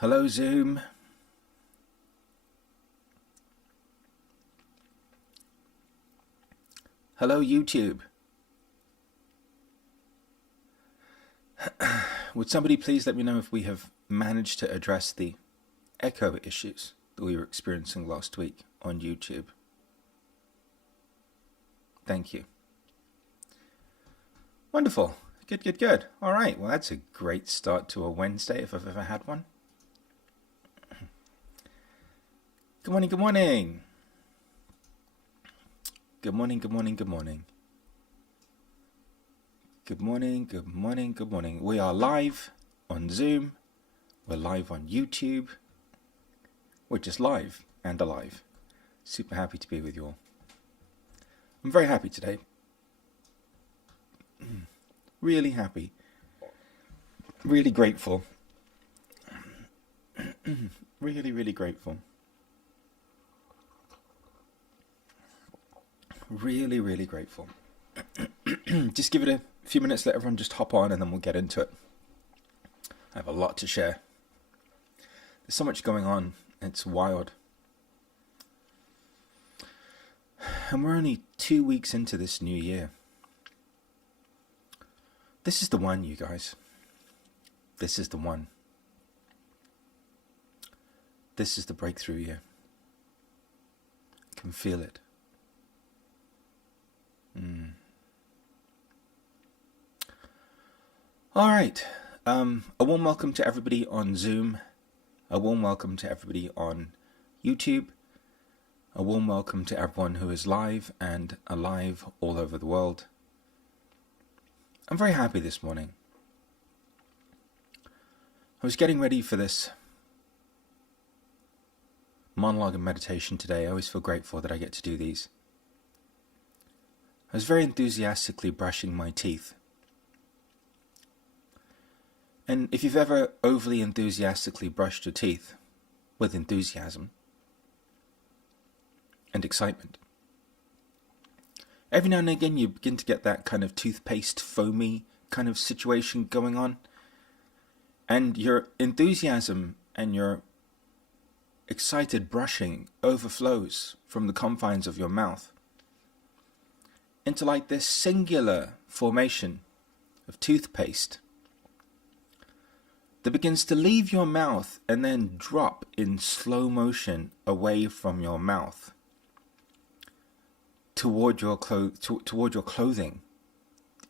Hello, Zoom. Hello, YouTube. Would somebody please let me know if we have managed to address the echo issues that we were experiencing last week on YouTube? Thank you. Wonderful. Good. All right. Well, that's a great start to a Wednesday if I've ever had one. Good morning. Good morning. Good morning. Good morning. Good morning. Good morning. Good morning. Good morning. We are live on Zoom. We're live on YouTube. We're just live and alive. Super happy to be with you all. I'm very happy today. Really happy. Really grateful. Really grateful. Really grateful. Just give it a few minutes, let everyone just hop on and then we'll get into it. I have a lot to share. There's so much going on. It's wild. And we're only 2 weeks into this new year. This is the one, you guys. This is the one. This is the breakthrough year. I can feel it. All right. A warm welcome to everybody on Zoom. A warm welcome to everybody on YouTube. A warm welcome to everyone who is live and alive all over the world. I'm very happy this morning. I was getting ready for this monologue and meditation today. I always feel grateful that I get to do these. I was very enthusiastically brushing my teeth. And if you've ever overly enthusiastically brushed your teeth with enthusiasm and excitement, every now and again you begin to get that kind of toothpaste foamy kind of situation going on. And your enthusiasm and your excited brushing overflows from the confines of your mouth into like this singular formation of toothpaste that begins to leave your mouth and then drop in slow motion away from your mouth toward your clothing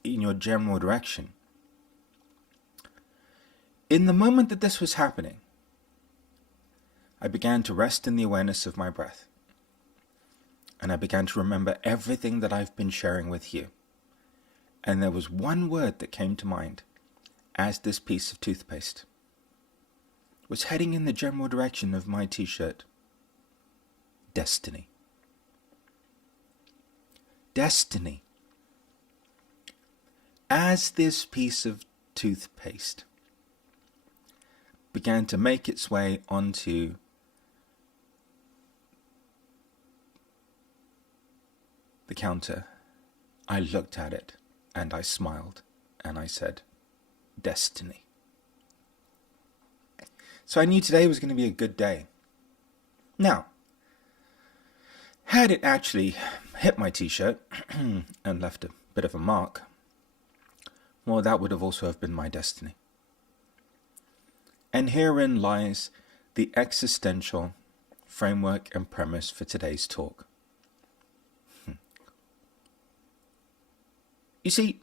in your general direction. In the moment that this was happening, I began to rest in the awareness of my breath. And I began to remember everything that I've been sharing with you. And there was one word that came to mind as this piece of toothpaste was heading in the general direction of my t-shirt. Destiny. Destiny. As this piece of toothpaste began to make its way onto the counter, I looked at it and I smiled and I said, Destiny. So I knew today was going to be a good day. Now, had it actually hit my t-shirt and left a bit of a mark, well, that would have also have been my destiny. And herein lies the existential framework and premise for today's talk. You see,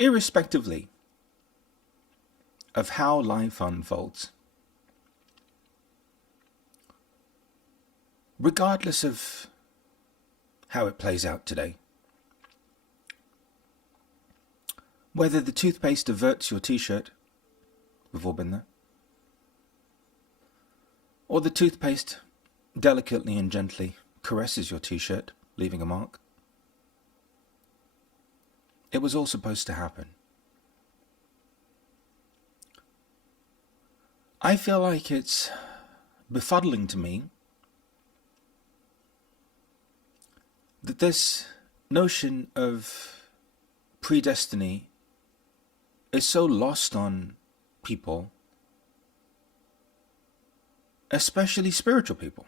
irrespectively of how life unfolds, regardless of how it plays out today, whether the toothpaste averts your t-shirt, we've all been there, or the toothpaste delicately and gently caresses your t-shirt, leaving a mark, it was all supposed to happen. I feel like it's befuddling to me that this notion of predestiny is so lost on people especially spiritual people.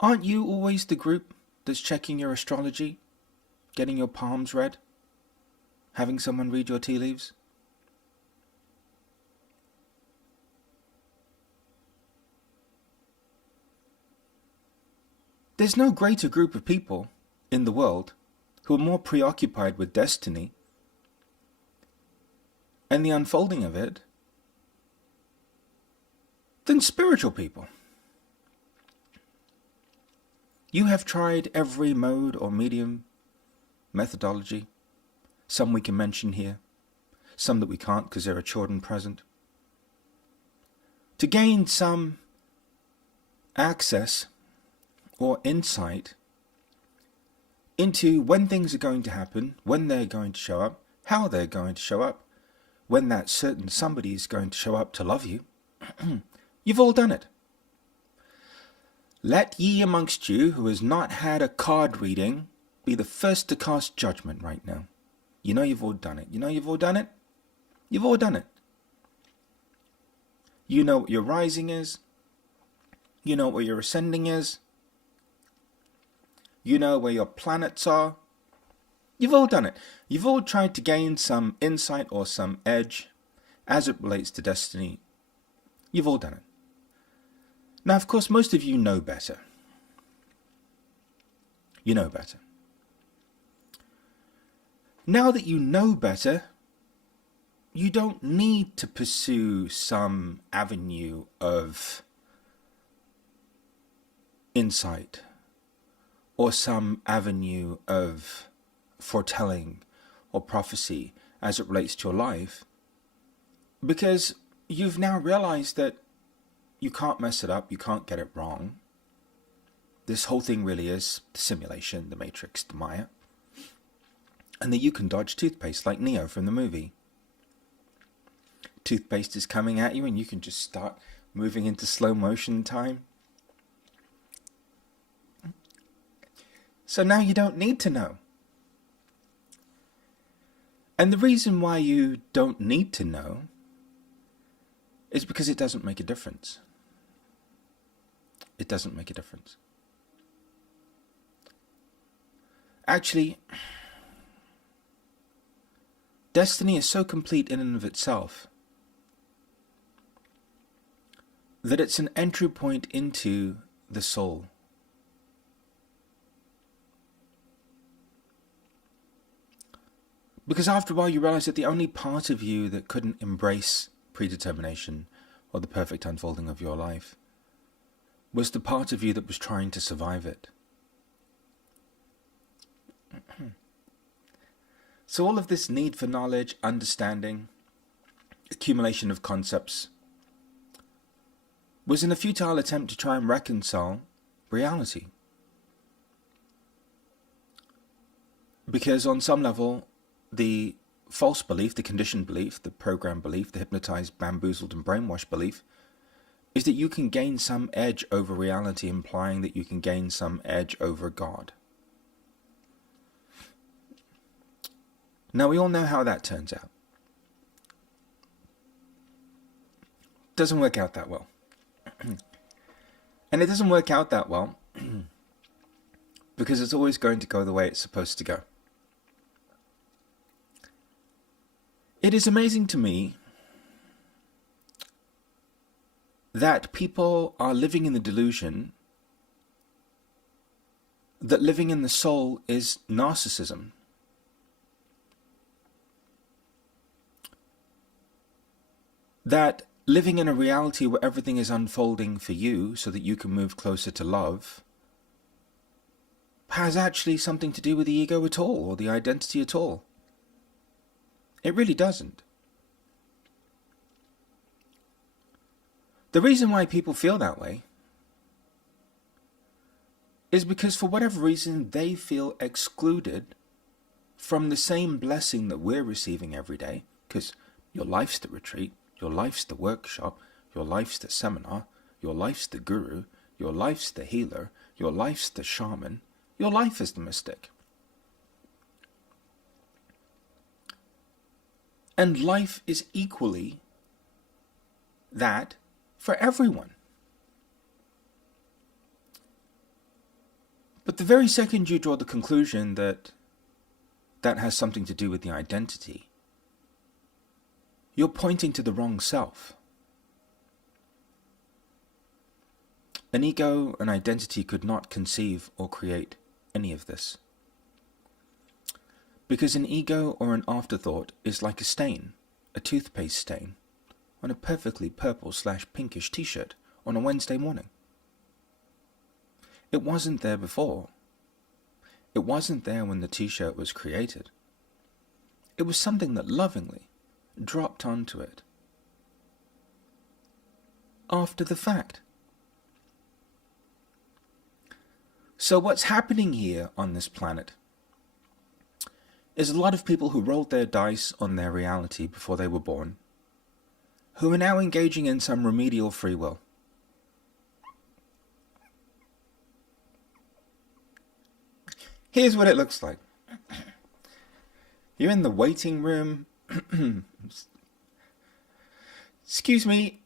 Aren't you always the group that's checking your astrology, getting your palms read, having someone read your tea leaves? There's no greater group of people in the world who are more preoccupied with destiny and the unfolding of it than spiritual people. You have tried every mode or medium, methodology. Some we can mention here, some that we can't because there are children present. To gain some access or insight into when things are going to happen, when they're going to show up, how they're going to show up, when that certain somebody is going to show up to love you. You've all done it. Let ye amongst you who has not had a card reading be the first to cast judgment right now. You know you've all done it. You know you've all done it? You've all done it. You know what your rising is. You know what your ascending is. You know where your planets are. You've all done it. You've all tried to gain some insight or some edge as it relates to destiny. You've all done it. Now, of course, most of you know better. You know better. Now that you know better, you don't need to pursue some avenue of insight or some avenue of foretelling or prophecy as it relates to your life, because you've now realized that you can't mess it up, you can't get it wrong. This whole thing really is the simulation, the Matrix, the Maya. And that you can dodge toothpaste like Neo from the movie. Toothpaste is coming at you and you can just start moving into slow motion time. So now you don't need to know. And the reason why you don't need to know is because it doesn't make a difference. It doesn't make a difference. Actually, destiny is so complete in and of itself that it's an entry point into the soul. Because after a while you realize that the only part of you that couldn't embrace predetermination or the perfect unfolding of your life was the part of you that was trying to survive it. So all of this need for knowledge, understanding, accumulation of concepts was in a futile attempt to try and reconcile reality. Because on some level, the false belief, the conditioned belief, the programmed belief, the hypnotized, bamboozled and brainwashed belief is that you can gain some edge over reality, implying that you can gain some edge over God. Now we all know how that turns out. Doesn't work out that well. And it doesn't work out that well because it's always going to go the way it's supposed to go. It is amazing to me that people are living in the delusion that living in the soul is narcissism. That living in a reality where everything is unfolding for you so that you can move closer to love has actually something to do with the ego at all, or the identity at all. It really doesn't. The reason why people feel that way is because for whatever reason they feel excluded from the same blessing that we're receiving every day, because your life's the retreat, your life's the workshop, your life's the seminar, your life's the guru, your life's the healer, your life's the shaman, your life is the mystic. And life is equally that for everyone. But the very second you draw the conclusion that that has something to do with the identity, you're pointing to the wrong self. An ego, an identity could not conceive or create any of this. Because an ego or an afterthought is like a stain, a toothpaste stain, on a perfectly purple/pinkish t-shirt on a Wednesday morning. It wasn't there before. It wasn't there when the t-shirt was created. It was something that lovingly dropped onto it after the fact. So what's happening here on this planet is a lot of people who rolled their dice on their reality before they were born, who are now engaging in some remedial free will. Here's what it looks like. You're in the waiting room. Excuse me.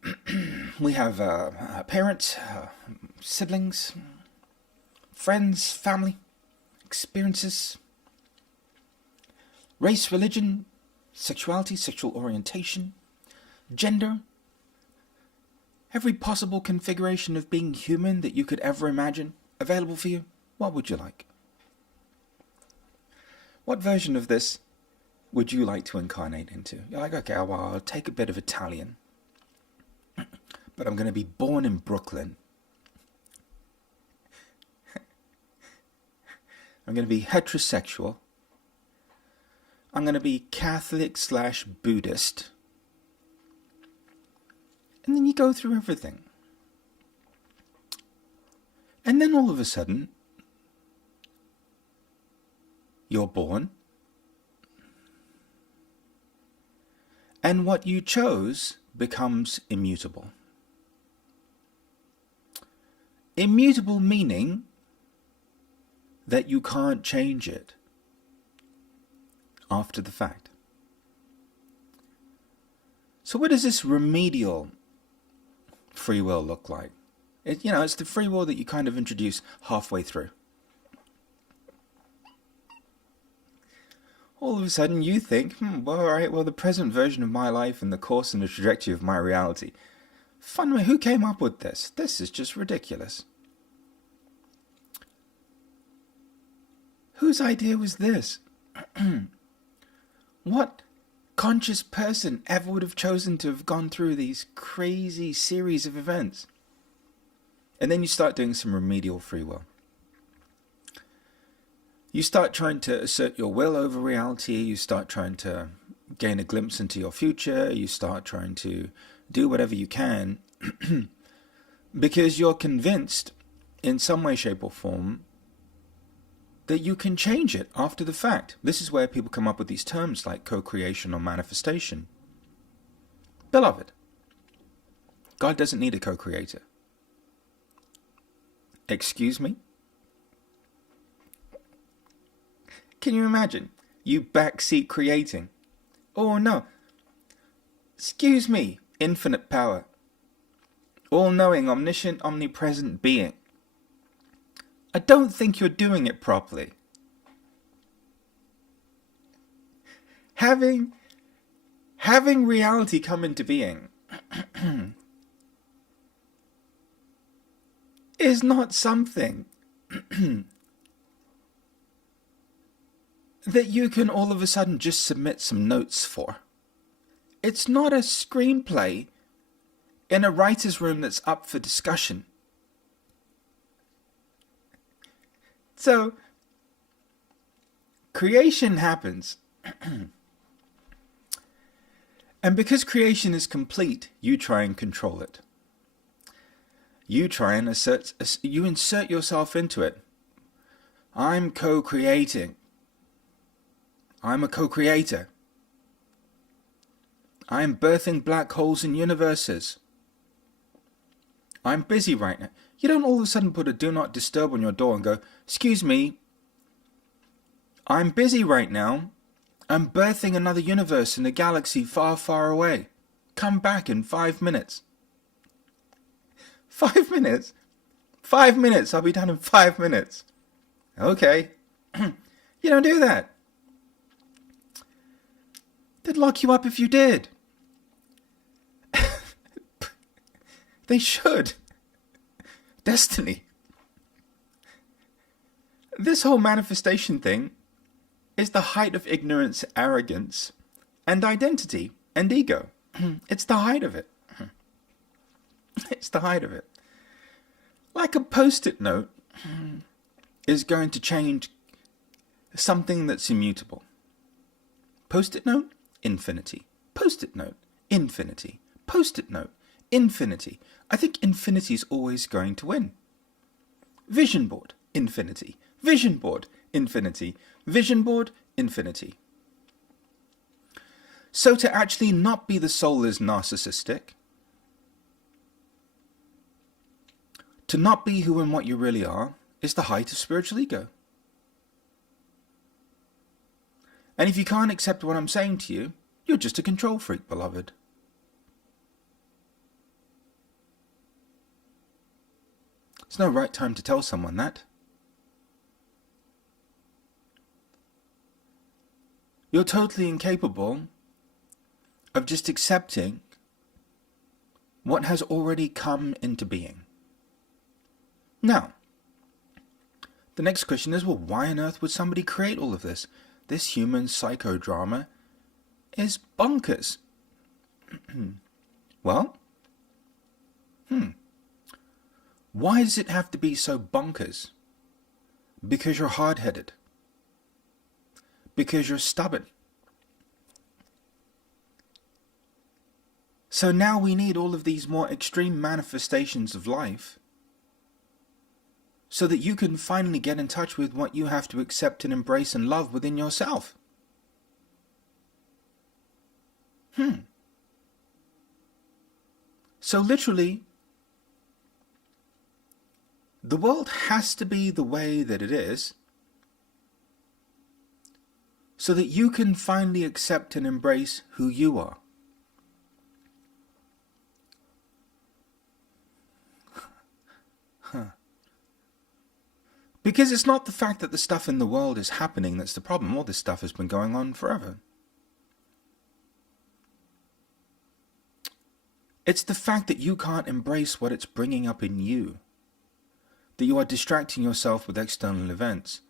We have parents, siblings, friends, family, experiences, race, religion, sexuality, sexual orientation, gender, every possible configuration of being human that you could ever imagine available for you. What would you like? What version of this would you like to incarnate into? You're like, okay, well, I'll take a bit of Italian, but I'm going to be born in Brooklyn. I'm going to be heterosexual. I'm going to be Catholic/Buddhist. And then you go through everything. And then all of a sudden, you're born. And what you chose becomes immutable. Immutable meaning that you can't change it after the fact. So what does this remedial free will look like? It's the free will that you kind of introduce halfway through. All of a sudden you think, well, all right, well, the present version of my life and the course and the trajectory of my reality. Fun, who came up with this? This is just ridiculous. Whose idea was this? What conscious person ever would have chosen to have gone through these crazy series of events? And then you start doing some remedial free will. You start trying to assert your will over reality. You start trying to gain a glimpse into your future. You start trying to do whatever you can because you're convinced in some way, shape or form that you can change it after the fact. This is where people come up with these terms like co-creation or manifestation. Beloved, God doesn't need a co-creator. Excuse me? Can you imagine? You backseat creating. Oh no. Excuse me, infinite power. All-knowing, omniscient, omnipresent being. I don't think you're doing it properly. Having reality come into being is not something that you can all of a sudden just submit some notes for. It's not a screenplay in a writer's room that's up for discussion. So, creation happens. And because creation is complete, you try and control it. You try and you insert yourself into it. I'm co-creating. I'm a co-creator. I'm birthing black holes in universes. I'm busy right now. You don't all of a sudden put a do not disturb on your door and go, excuse me, I'm busy right now. I'm birthing another universe in a galaxy far, far away. Come back in 5 minutes. 5 minutes? 5 minutes, I'll be done in 5 minutes. Okay. You don't do that. They'd lock you up if you did. They should. Destiny. This whole manifestation thing is the height of ignorance, arrogance, and identity, and ego. It's the height of it. It's the height of it. Like a post-it note is going to change something that's immutable. Post-it note, infinity. Post-it note, infinity. Post-it note, infinity. I think infinity is always going to win. Vision board, infinity. Vision board, infinity. Vision board, infinity. So to actually not be the soul is narcissistic. To not be who and what you really are is the height of spiritual ego. And if you can't accept what I'm saying to you, you're just a control freak, beloved. There's no right time to tell someone that. You're totally incapable of just accepting what has already come into being. Now, the next question is, well, why on earth would somebody create all of this? This human psychodrama is bonkers. Well, why does it have to be so bonkers? Because you're hard-headed. Because you're stubborn. So now we need all of these more extreme manifestations of life so that you can finally get in touch with what you have to accept and embrace and love within yourself. So literally, the world has to be the way that it is so that you can finally accept and embrace who you are. Because it's not the fact that the stuff in the world is happening that's the problem. All this stuff has been going on forever. It's the fact that you can't embrace what it's bringing up in you. That you are distracting yourself with external events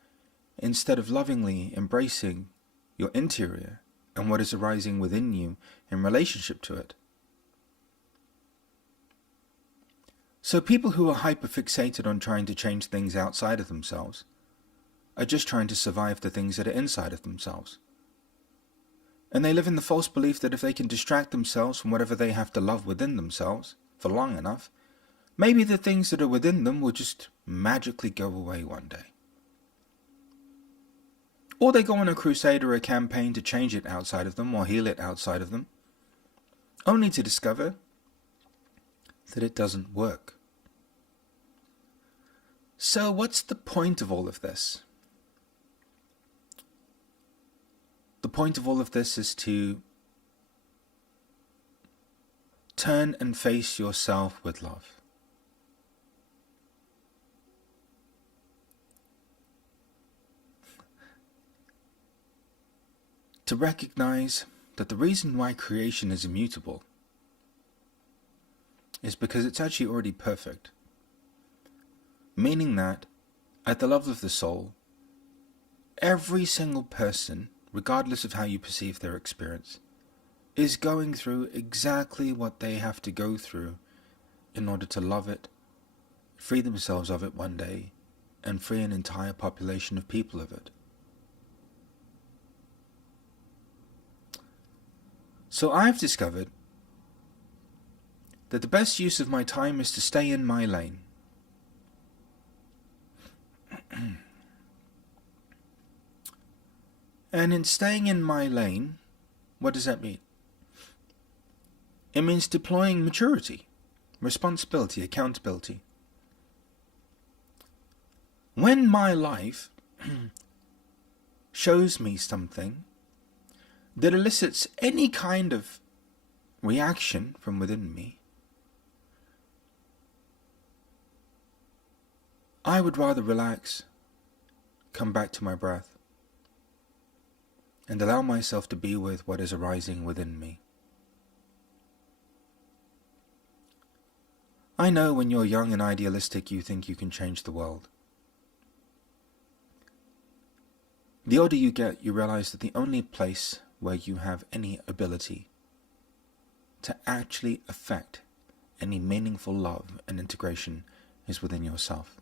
instead of lovingly embracing your interior and what is arising within you in relationship to it. So people who are hyperfixated on trying to change things outside of themselves are just trying to survive the things that are inside of themselves. And they live in the false belief that if they can distract themselves from whatever they have to love within themselves for long enough, maybe the things that are within them will just magically go away one day. Or they go on a crusade or a campaign to change it outside of them or heal it outside of them, only to discover that it doesn't work. So what's the point of all of this? The point of all of this is to turn and face yourself with love. To recognize that the reason why creation is immutable is because it's actually already perfect. Meaning that, at the level of the soul, every single person, regardless of how you perceive their experience, is going through exactly what they have to go through in order to love it, free themselves of it one day, and free an entire population of people of it. So I've discovered that the best use of my time is to stay in my lane. And in staying in my lane, what does that mean? It means deploying maturity, responsibility, accountability. When my life shows me something that elicits any kind of reaction from within me, I would rather relax, come back to my breath, and allow myself to be with what is arising within me. I know when you're young and idealistic, you think you can change the world. The older you get, you realize that the only place where you have any ability to actually affect any meaningful love and integration is within yourself.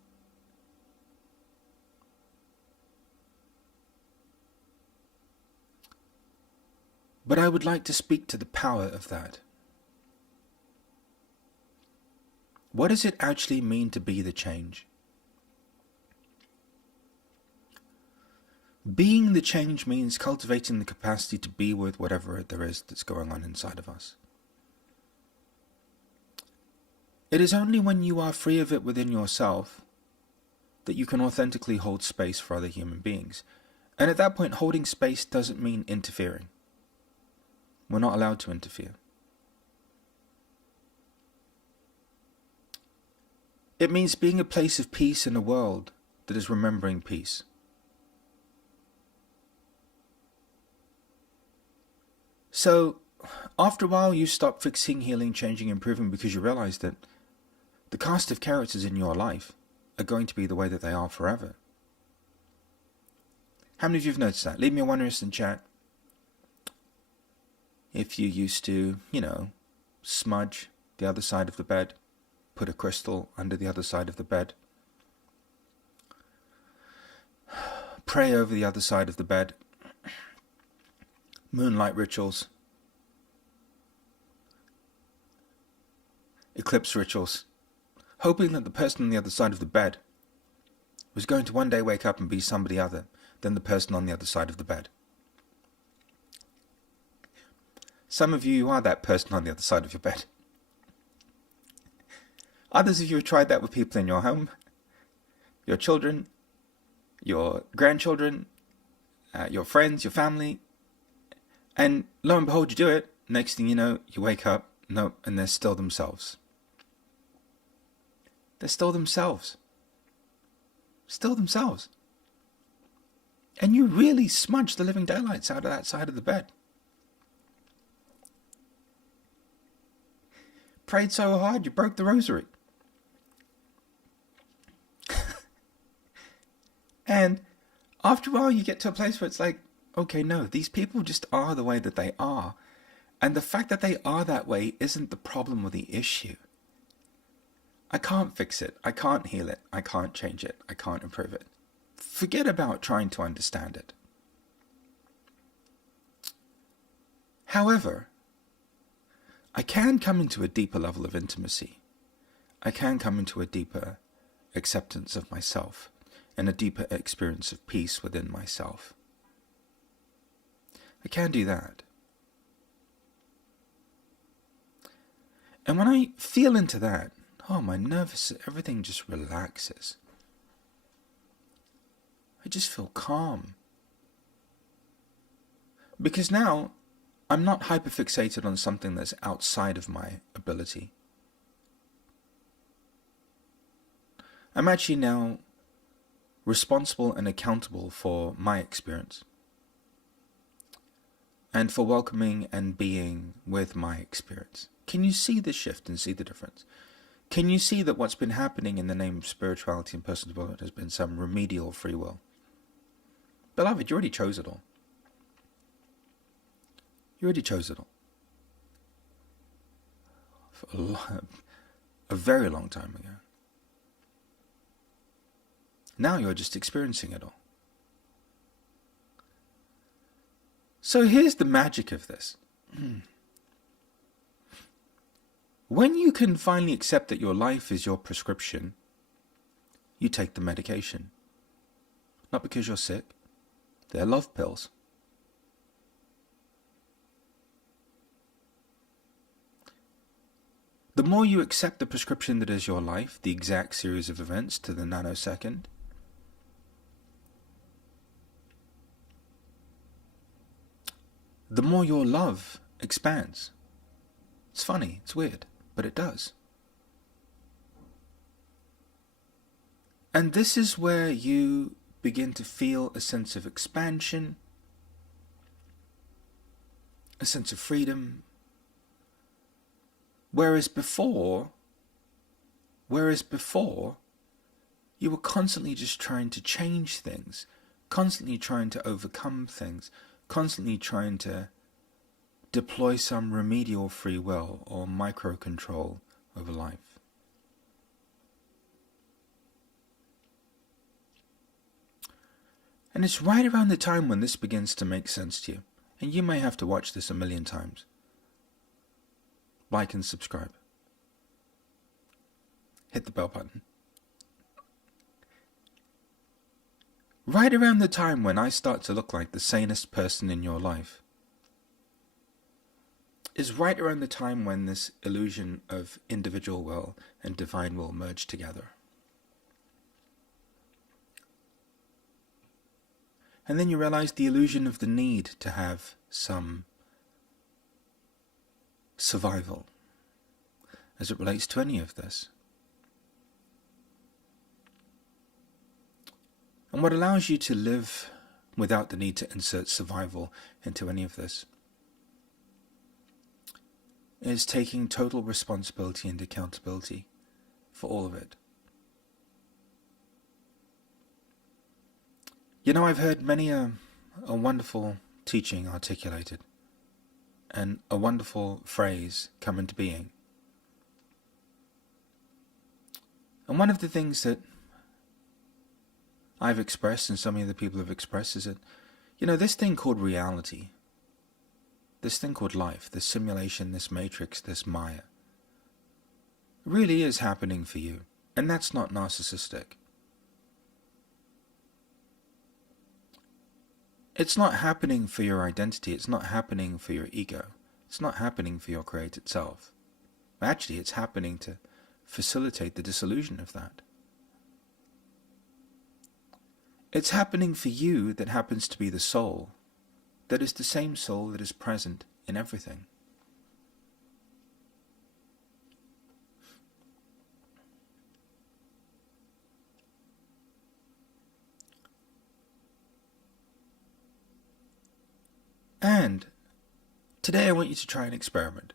But I would like to speak to the power of that. What does it actually mean to be the change? Being the change means cultivating the capacity to be with whatever there is that's going on inside of us. It is only when you are free of it within yourself that you can authentically hold space for other human beings. And at that point, holding space doesn't mean interfering. We're not allowed to interfere. It means being a place of peace in a world that is remembering peace. So, after a while, you stop fixing, healing, changing, improving because you realize that the cast of characters in your life are going to be the way that they are forever. How many of you have noticed that? Leave me a wondrous in chat. If you used to, smudge the other side of the bed, put a crystal under the other side of the bed, pray over the other side of the bed, moonlight rituals, eclipse rituals, hoping that the person on the other side of the bed was going to one day wake up and be somebody other than the person on the other side of the bed. Some of you are that person on the other side of your bed. Others of you have tried that with people in your home, your children, your grandchildren, your friends, your family, and lo and behold, you do it. Next thing you know, you wake up, and they're still themselves. They're still themselves. Still themselves. And you really smudge the living daylights out of that side of the bed. Prayed so hard, you broke the rosary. And after a while, you get to a place where it's like, okay, no, these people just are the way that they are. And the fact that they are that way isn't the problem or the issue. I can't fix it. I can't heal it. I can't change it. I can't improve it. Forget about trying to understand it. However, I can come into a deeper level of intimacy. I can come into a deeper acceptance of myself and a deeper experience of peace within myself. I can do that. And when I feel into that, my nervous, everything just relaxes. I just feel calm. Because now, I'm not hyperfixated on something that's outside of my ability. I'm actually now responsible and accountable for my experience, and for welcoming and being with my experience. Can you see the shift and see the difference? Can you see that what's been happening in the name of spirituality and personal development has been some remedial free will? Beloved, you already chose it all. You already chose it all. For a very long time ago. Now you're just experiencing it all. So here's the magic of this. When you can finally accept that your life is your prescription, you take the medication. Not because you're sick. They're love pills. The more you accept the prescription that is your life, the exact series of events to the nanosecond, the more your love expands. It's funny, it's weird, but it does. And this is where you begin to feel a sense of expansion, a sense of freedom. Whereas before, you were constantly just trying to change things, constantly trying to overcome things, constantly trying to deploy some remedial free will or micro-control over life. And it's right around the time when this begins to make sense to you. And you may have to watch this a million times. Like and subscribe. Hit the bell button. Right around the time when I start to look like the sanest person in your life is right around the time when this illusion of individual will and divine will merge together. And then you realize the illusion of the need to have some survival as it relates to any of this. And what allows you to live without the need to insert survival into any of this is taking total responsibility and accountability for all of it. You know, I've heard many a wonderful teaching articulated and a wonderful phrase come into being. And one of the things that I've expressed and so many other people have expressed is that, you know, this thing called reality, this thing called life, this simulation, this matrix, this Maya, really is happening for you. And that's not narcissistic. It's not happening for your identity. It's not happening for your ego. It's not happening for your created self. Actually, it's happening to facilitate the dissolution of that. It's happening for you that happens to be the soul, that is the same soul that is present in everything. And today I want you to try an experiment.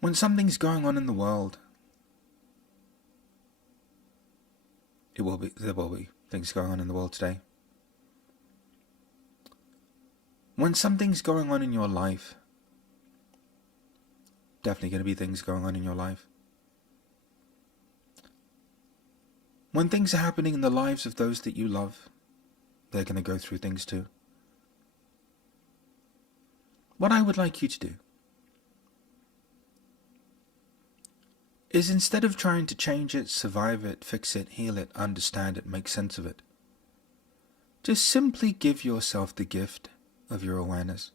When something's going on in the world, there will be things going on in the world today. When something's going on in your life, definitely going to be things going on in your life. When things are happening in the lives of those that you love, they're going to go through things too. What I would like you to do is, instead of trying to change it, survive it, fix it, heal it, understand it, make sense of it, just simply give yourself the gift of your awareness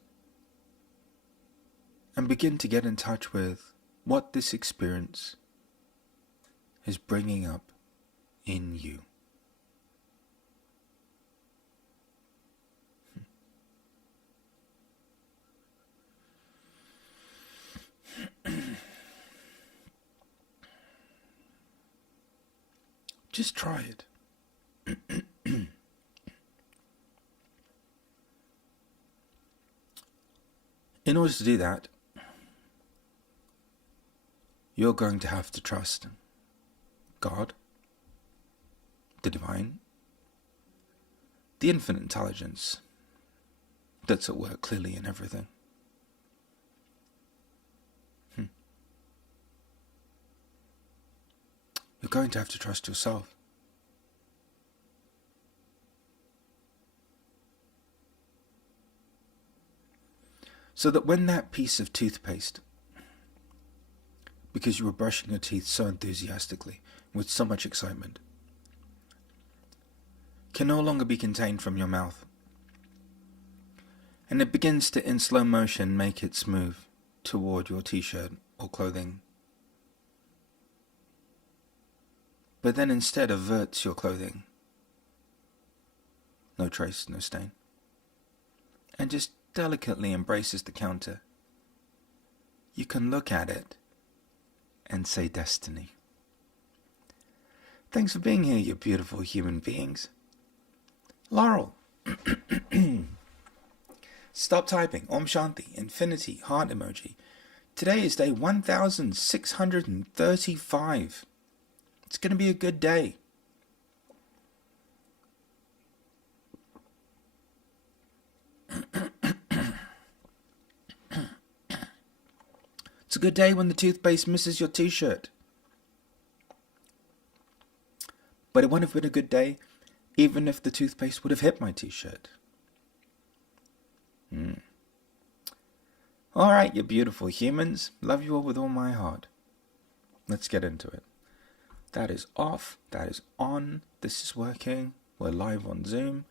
and begin to get in touch with what this experience is bringing up in you. Just try it. In order to do that, you're going to have to trust God, the divine, the infinite intelligence that's at work clearly in everything. You're going to have to trust yourself. So that when that piece of toothpaste, because you were brushing your teeth so enthusiastically, with so much excitement, can no longer be contained from your mouth, and it begins to, in slow motion, make its move toward your t-shirt or clothing, but then instead averts your clothing no trace, no stain, and just delicately embraces the counter, you can look at it and say destiny. Thanks for being here, you beautiful human beings. Laurel. Stop typing. Om Shanti. Infinity. Heart emoji. Today is day 1635. It's going to be a good day. It's a good day when the toothpaste misses your t-shirt. But it wouldn't have been a good day even if the toothpaste would have hit my t-shirt. Alright, you beautiful humans. Love you all with all my heart. Let's get into it. That is off. That is on. This is working. We're live on Zoom.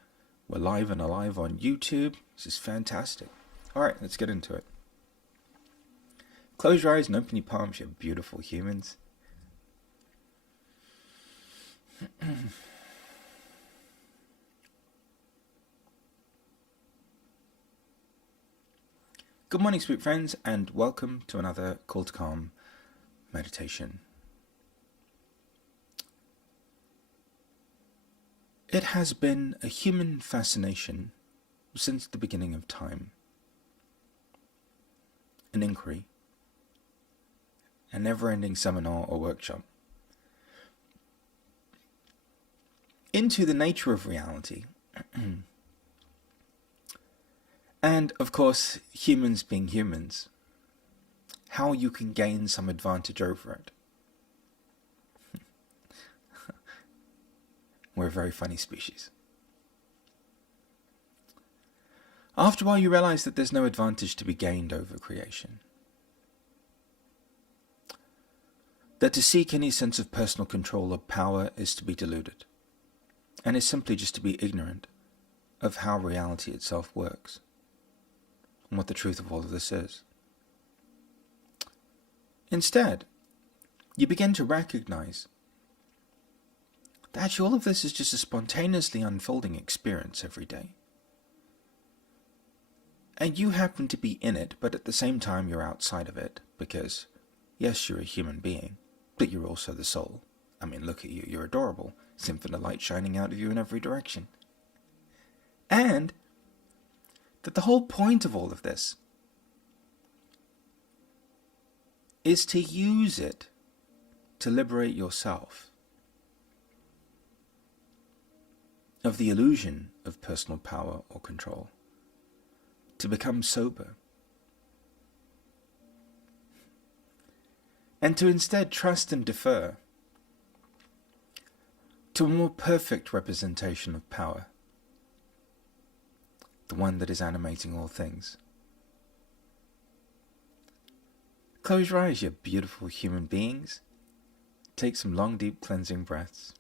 We're live and alive on YouTube. This is fantastic. Alright, let's get into it. Close your eyes and open your palms, you beautiful humans. Good morning, sweet friends, and welcome to another Call to Calm meditation. It has been a human fascination since the beginning of time, an inquiry, a never-ending seminar or workshop into the nature of reality. And, of course, humans being humans, how you can gain some advantage over it. We're a very funny species. After a while, you realize that there's no advantage to be gained over creation. That to seek any sense of personal control or power is to be deluded, and is simply just to be ignorant of how reality itself works, and what the truth of all of this is. Instead, you begin to recognize that actually all of this is just a spontaneously unfolding experience every day. And you happen to be in it, but at the same time you're outside of it, because, yes, you're a human being, but you're also the soul. I mean, look at you, you're adorable. It's infinite light shining out of you in every direction. And that the whole point of all of this is to use it to liberate yourself of the illusion of personal power or control, to become sober, and to instead trust and defer to a more perfect representation of power, the one that is animating all things. Close your eyes, you beautiful human beings. Take some long, deep cleansing breaths.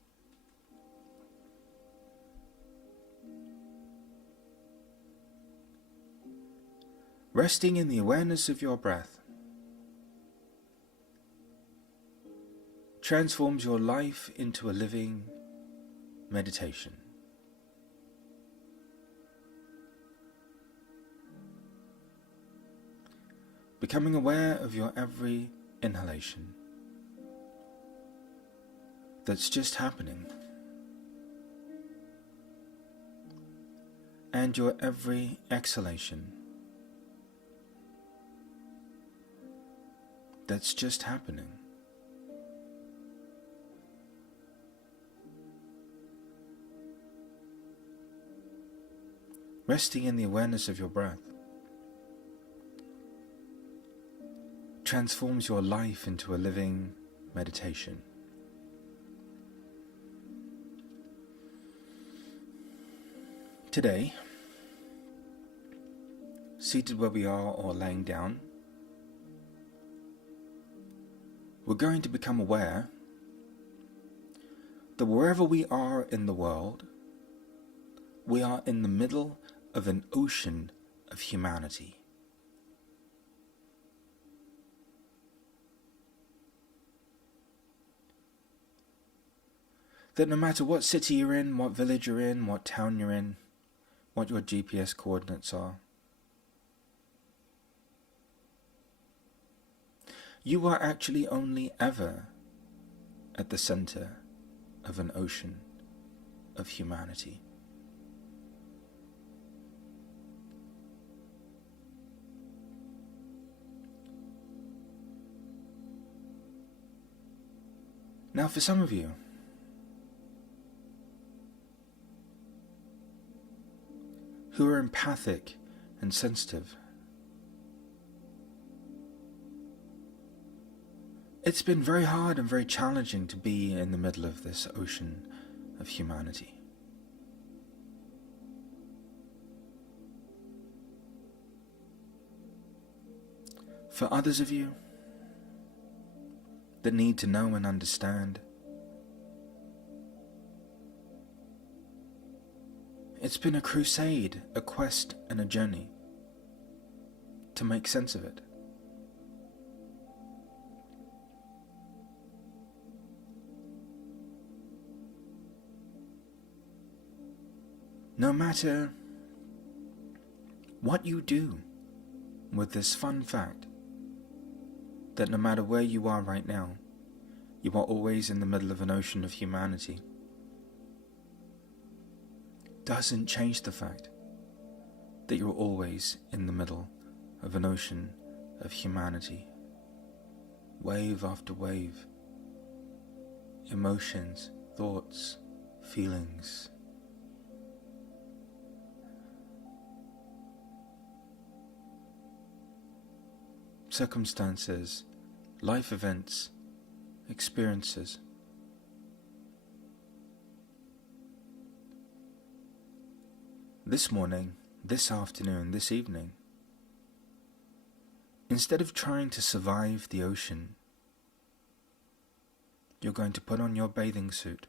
Resting in the awareness of your breath transforms your life into a living meditation. Becoming aware of your every inhalation that's just happening, and your every exhalation that's just happening. Resting in the awareness of your breath transforms your life into a living meditation. Today, seated where we are or laying down, we're going to become aware that wherever we are in the world, we are in the middle of an ocean of humanity. That no matter what city you're in, what village you're in, what town you're in, what your GPS coordinates are. You are actually only ever at the center of an ocean of humanity. Now, for some of you, who are empathic and sensitive, it's been very hard and very challenging to be in the middle of this ocean of humanity. For others of you that need to know and understand, it's been a crusade, a quest and a journey to make sense of it. No matter what you do with this fun fact, that no matter where you are right now, you are always in the middle of an ocean of humanity, doesn't change the fact that you're always in the middle of an ocean of humanity. Wave after wave, emotions, thoughts, feelings. Circumstances, life events, experiences. This morning, this afternoon, this evening, instead of trying to survive the ocean, you're going to put on your bathing suit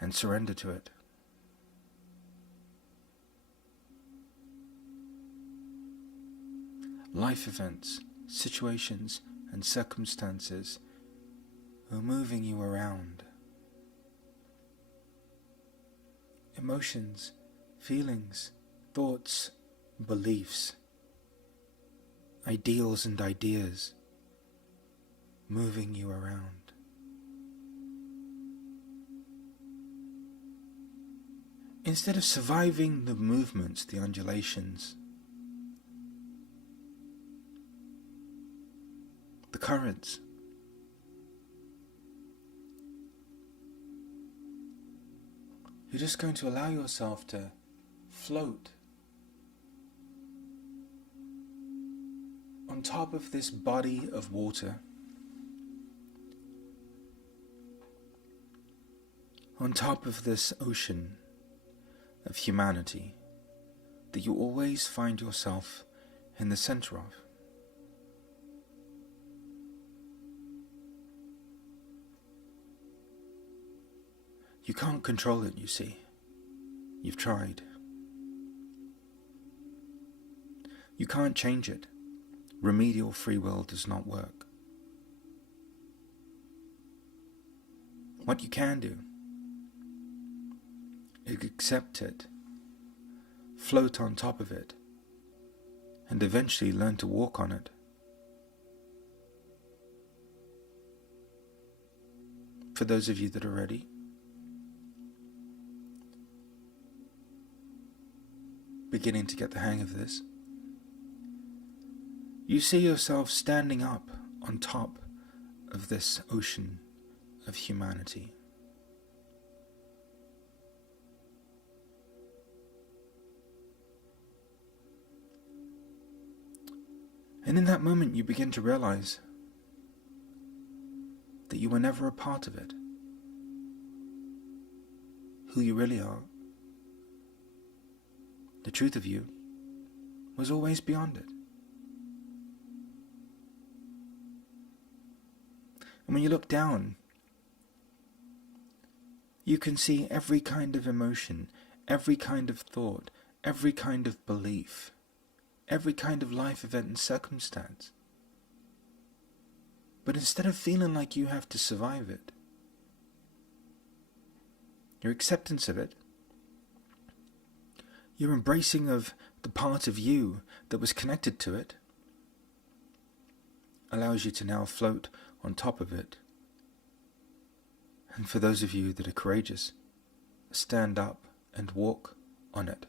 and surrender to it. Life events, situations, and circumstances are moving you around. Emotions, feelings, thoughts, beliefs, ideals and ideas moving you around. Instead of surviving the movements, the undulations, the currents, you're just going to allow yourself to float on top of this body of water, on top of this ocean of humanity that you always find yourself in the center of. You can't control it, you see. You've tried. You can't change it. Remedial free will does not work. What you can do is accept it, float on top of it, and eventually learn to walk on it. For those of you that are ready, beginning to get the hang of this, you see yourself standing up on top of this ocean of humanity. And in that moment you begin to realize that you were never a part of it. Who you really are, the truth of you, was always beyond it. And when you look down, you can see every kind of emotion, every kind of thought, every kind of belief, every kind of life event and circumstance. But instead of feeling like you have to survive it, your acceptance of it, your embracing of the part of you that was connected to it, allows you to now float on top of it. And for those of you that are courageous, stand up and walk on it.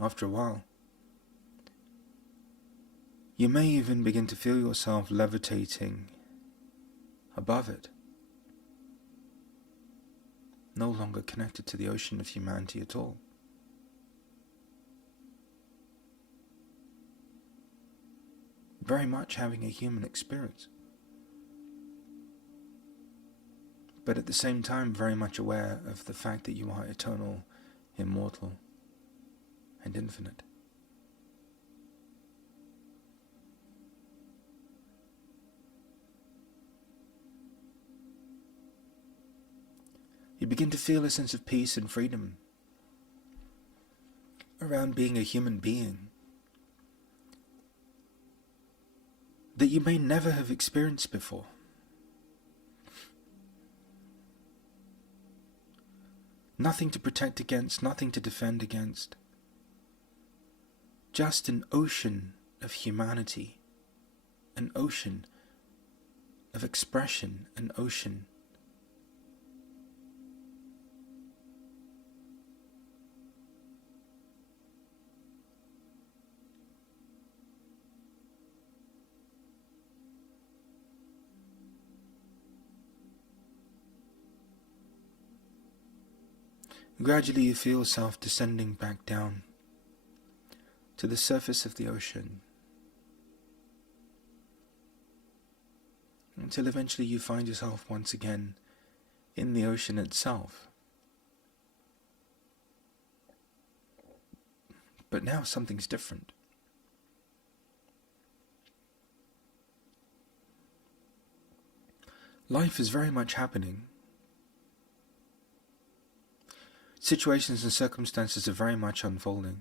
After a while, you may even begin to feel yourself levitating above it, no longer connected to the ocean of humanity at all. Very much having a human experience, but at the same time very much aware of the fact that you are eternal, immortal, and infinite. You begin to feel a sense of peace and freedom around being a human being that you may never have experienced before. Nothing to protect against, nothing to defend against. Just an ocean of humanity, an ocean of expression, an ocean Gradually you feel yourself descending back down to the surface of the ocean, until eventually you find yourself once again in the ocean itself. But now something's different. Life is very much happening. Situations and circumstances are very much unfolding.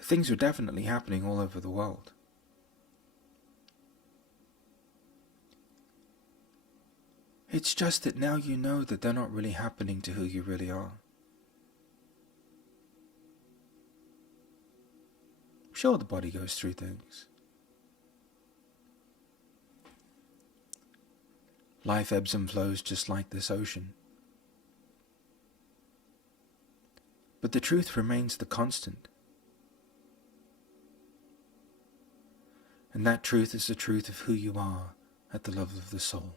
Things are definitely happening all over the world. It's just that now you know that they're not really happening to who you really are. Sure, the body goes through things. Life ebbs and flows just like this ocean. But the truth remains the constant. And that truth is the truth of who you are at the level of the soul.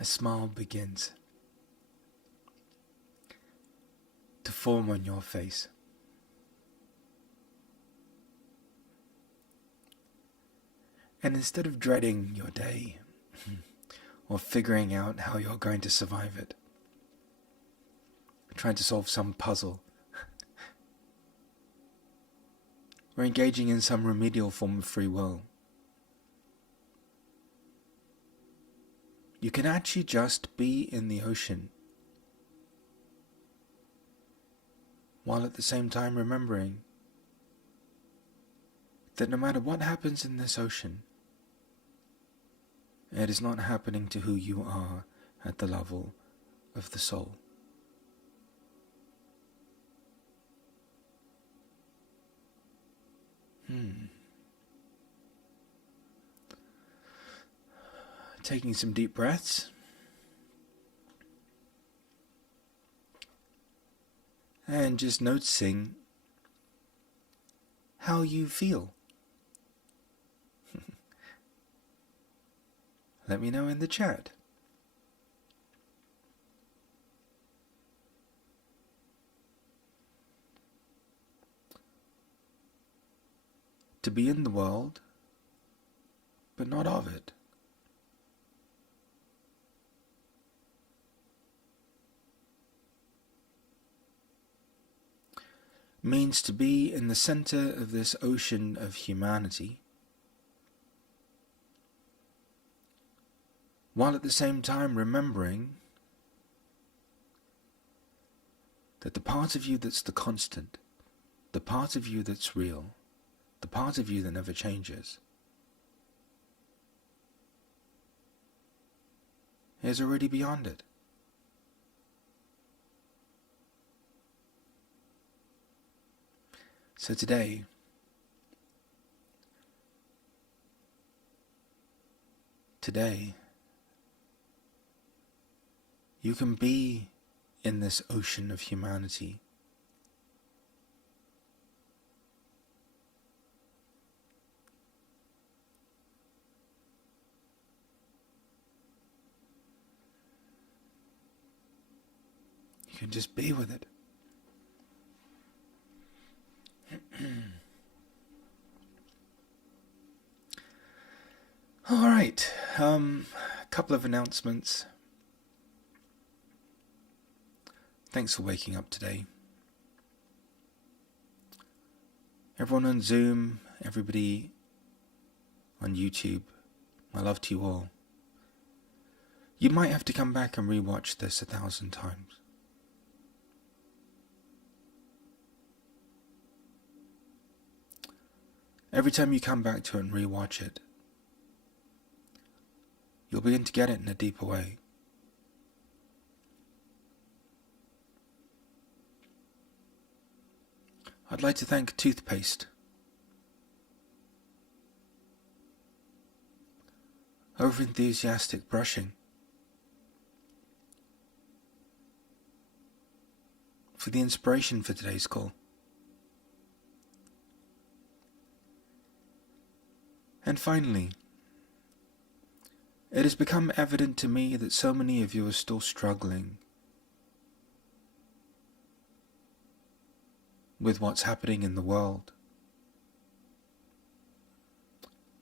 A smile begins to form on your face. And instead of dreading your day or figuring out how you're going to survive it, trying to solve some puzzle, or engaging in some remedial form of free will, you can actually just be in the ocean, while at the same time remembering that no matter what happens in this ocean, it is not happening to who you are at the level of the soul. Taking some deep breaths. And just noticing how you feel. Let me know in the chat. To be in the world, but not of it. means to be in the center of this ocean of humanity, while at the same time remembering that the part of you that's the constant, the part of you that's real, the part of you that never changes, is already beyond it. So today, you can be in this ocean of humanity. You can just be with it. All right, a couple of announcements. Thanks for waking up today. Everyone on Zoom, everybody on YouTube, my love to you all. You might have to come back and rewatch this 1,000 times. Every time you come back to it and rewatch it, you'll begin to get it in a deeper way. I'd like to thank Toothpaste. Over-enthusiastic brushing. For the inspiration for today's call. And finally, it has become evident to me that so many of you are still struggling with what's happening in the world,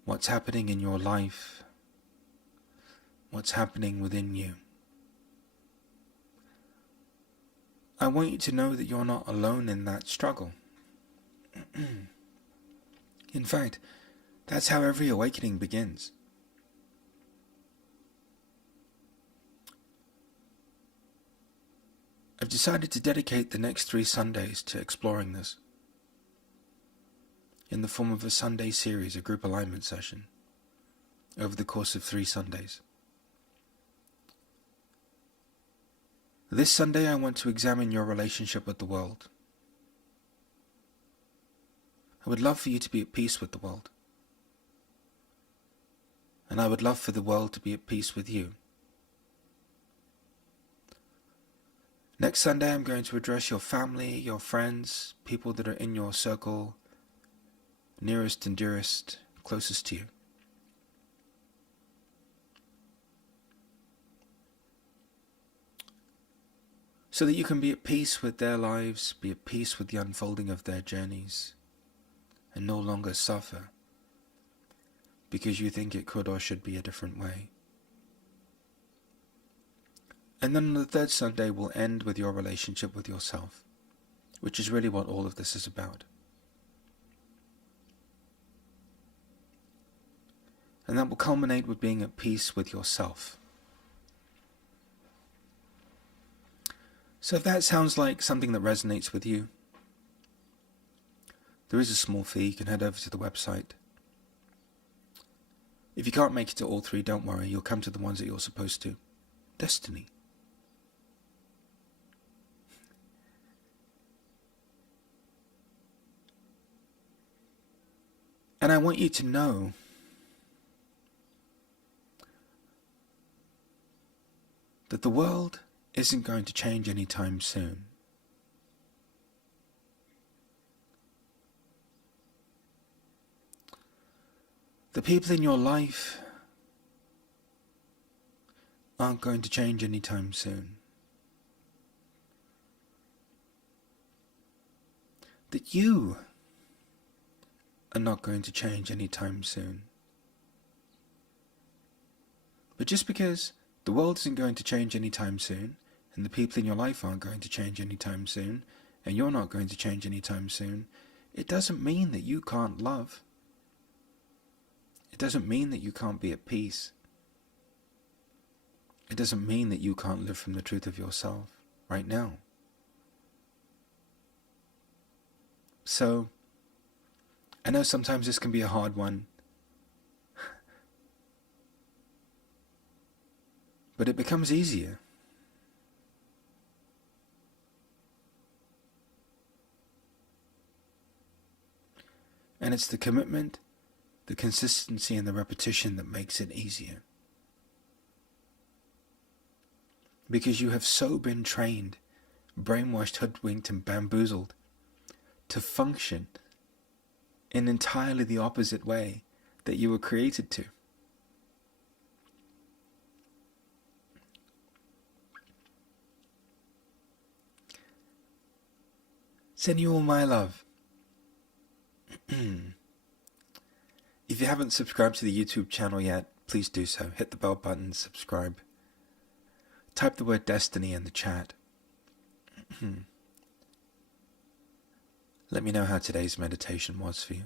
what's happening in your life, what's happening within you. I want you to know that you're not alone in that struggle. In fact, that's how every awakening begins. I've decided to dedicate the next 3 Sundays to exploring this, in the form of a Sunday series, a group alignment session, over the course of 3 Sundays. This Sunday I want to examine your relationship with the world. I would love for you to be at peace with the world. And I would love for the world to be at peace with you. Next Sunday I'm going to address your family, your friends, people that are in your circle, nearest and dearest, closest to you. So that you can be at peace with their lives, be at peace with the unfolding of their journeys, and no longer suffer because you think it could or should be a different way. And then on the 3rd Sunday we'll end with your relationship with yourself, which is really what all of this is about. And that will culminate with being at peace with yourself. So if that sounds like something that resonates with you, there is a small fee. You can head over to the website. If you can't make it to all 3, don't worry. You'll come to the ones that you're supposed to. Destiny. And I want you to know that the world isn't going to change anytime soon. The people in your life aren't going to change anytime soon. That you are not going to change anytime soon. But just because the world isn't going to change anytime soon, and the people in your life aren't going to change anytime soon, and you're not going to change anytime soon, it doesn't mean that you can't love. It doesn't mean that you can't be at peace. It doesn't mean that you can't live from the truth of yourself right now. So, I know sometimes this can be a hard one, but it becomes easier. And it's the commitment, the consistency, and the repetition that makes it easier. Because you have so been trained, brainwashed, hoodwinked, and bamboozled to function in entirely the opposite way that you were created to. Send you all my love. If you haven't subscribed to the YouTube channel yet, please do so. Hit the bell button, subscribe. Type the word destiny in the chat. Let me know how today's meditation was for you.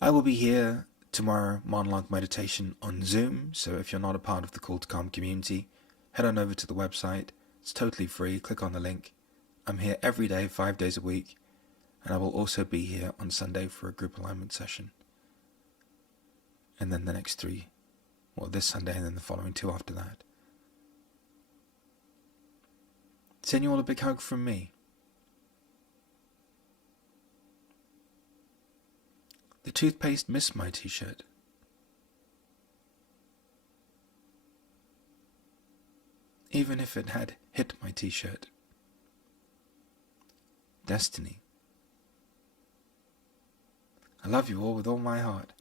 I will be here tomorrow, monologue meditation on Zoom, so if you're not a part of the Call to Calm community, head on over to the website. It's totally free. Click on the link. I'm here every day, 5 days a week, and I will also be here on Sunday for a group alignment session. And then the next 3, this Sunday and then the following 2 after that. Send you all a big hug from me. The toothpaste missed my t-shirt. Even if it had hit my t-shirt. Destiny. I love you all with all my heart.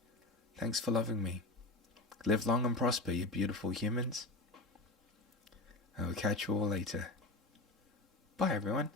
Thanks for loving me. Live long and prosper, you beautiful humans. I will catch you all later. Bye, everyone.